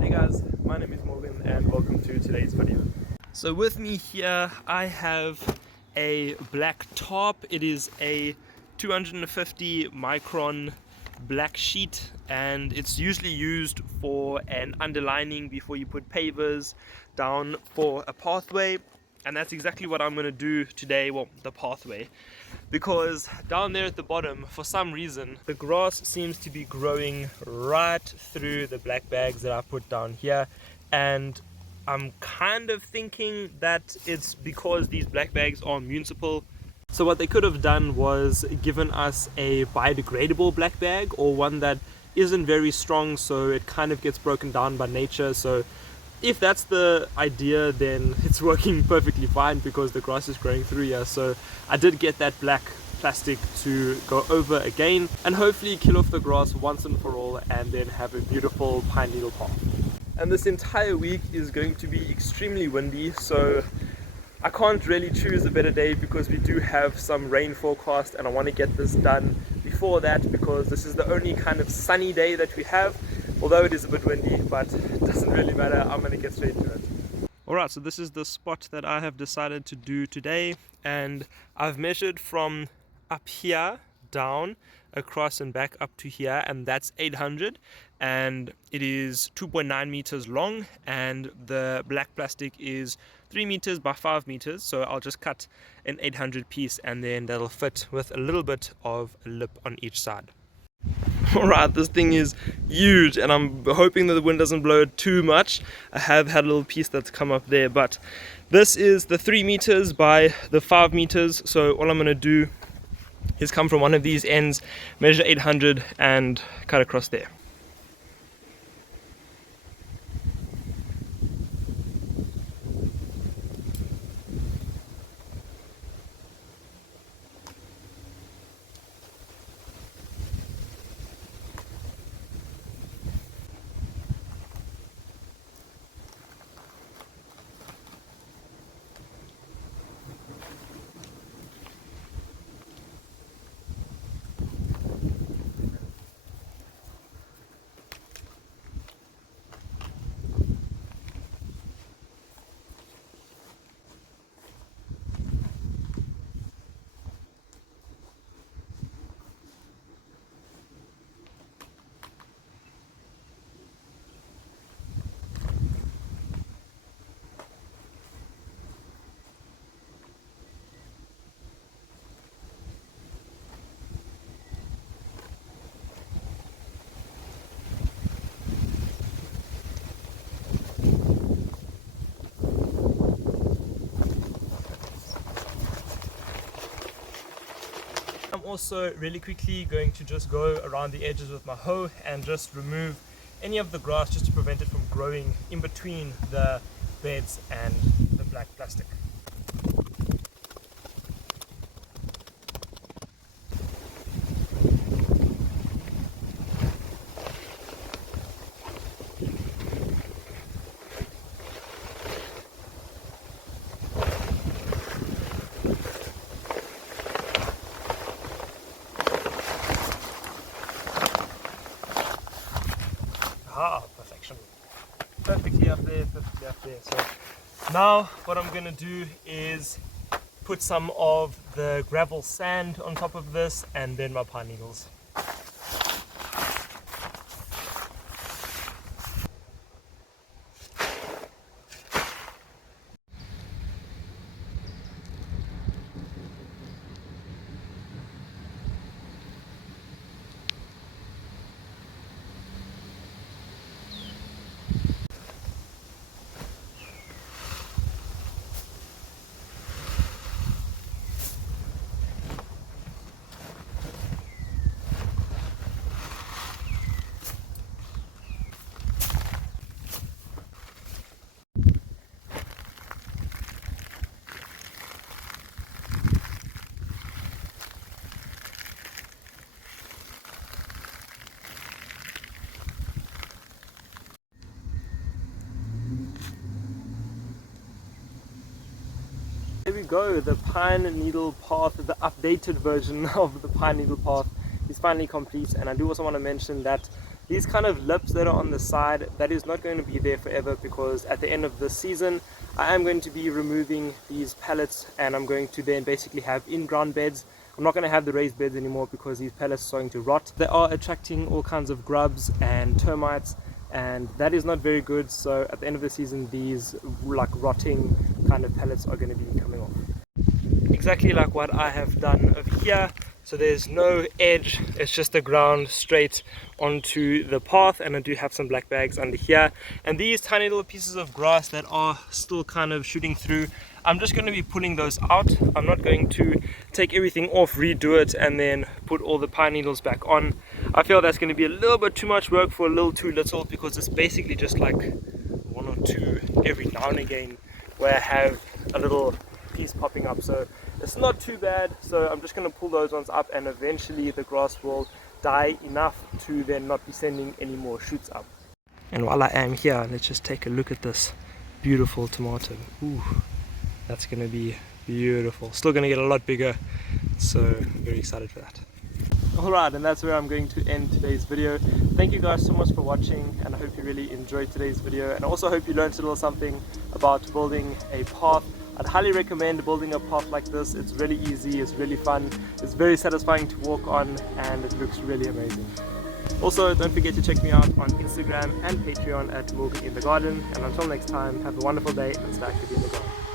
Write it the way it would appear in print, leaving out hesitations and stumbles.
Hey guys, my name is Morgan and welcome to today's video. So with me here I have a black top. It is a 250 micron black sheet and it's usually used for an underlining before you put pavers down for a pathway, and that's exactly what I'm going to do today. Well, the pathway, because down there at the bottom for some reason the grass seems to be growing right through the black bags that I put down here, and I'm kind of thinking that it's because these black bags are municipal. So what they could have done was given us a biodegradable black bag, or one that isn't very strong so it kind of gets broken down by nature. So if that's the idea, then it's working perfectly fine because the grass is growing through here. So I did get that black plastic to go over again and hopefully kill off the grass once and for all, and then have a beautiful pine needle path. And this entire week is going to be extremely windy, so I can't really choose a better day because we do have some rain forecast and I want to get this done before that, because this is the only kind of sunny day that we have, although it is a bit windy, but it doesn't really matter. I'm going to get straight to it. Alright, so this is the spot that I have decided to do today, and I've measured from up here down across and back up to here, and that's 800, and it is 2.9 meters long, and the black plastic is 3 meters by 5 meters. So I'll just cut an 800 piece and then that'll fit with a little bit of a lip on each side. Alright, this thing is huge and I'm hoping that the wind doesn't blow it too much. I have had a little piece that's come up there, but this is the 3 meters by the 5 meters. So all I'm going to do is come from one of these ends, measure 800 and cut across there. I'm also really quickly going to just go around the edges with my hoe and just remove any of the grass, just to prevent it from growing in between the beds and the black plastic. Perfection. Perfectly up there, perfectly up there. So now what I'm going to do is put some of the gravel sand on top of this and then my pine needles. There we go, the pine needle path, the updated version of the pine needle path is finally complete. And I do also want to mention that these kind of lips that are on the side, that is not going to be there forever, because at the end of this season I am going to be removing these pellets and I'm going to then basically have in-ground beds. I'm not going to have the raised beds anymore because these pellets are starting to rot. They are attracting all kinds of grubs and termites, and that is not very good. So at the end of the season, these like rotting kind of pellets are going to be coming off. Exactly like what I have done over here. So there's no edge, it's just the ground straight onto the path, and I do have some black bags under here. And these tiny little pieces of grass that are still kind of shooting through, I'm just going to be pulling those out. I'm not going to take everything off, redo it, and then put all the pine needles back on. I feel that's going to be a little bit too much work for a little too little, because it's basically just like one or two every now and again where I have a little piece popping up. So it's not too bad. So I'm just going to pull those ones up, and eventually the grass will die enough to then not be sending any more shoots up. And while I am here, let's just take a look at this beautiful tomato. Ooh, that's going to be beautiful. Still going to get a lot bigger, so very excited for that. Alright, and that's where I'm going to end today's video. Thank you guys so much for watching, and I hope you really enjoyed today's video, and I also hope you learned a little something about building a path. I'd highly recommend building a path like this. It's really easy, it's really fun, it's very satisfying to walk on, and it looks really amazing. Also, don't forget to check me out on Instagram and Patreon at Morgan in the Garden, and until next time, have a wonderful day and stay active in the garden.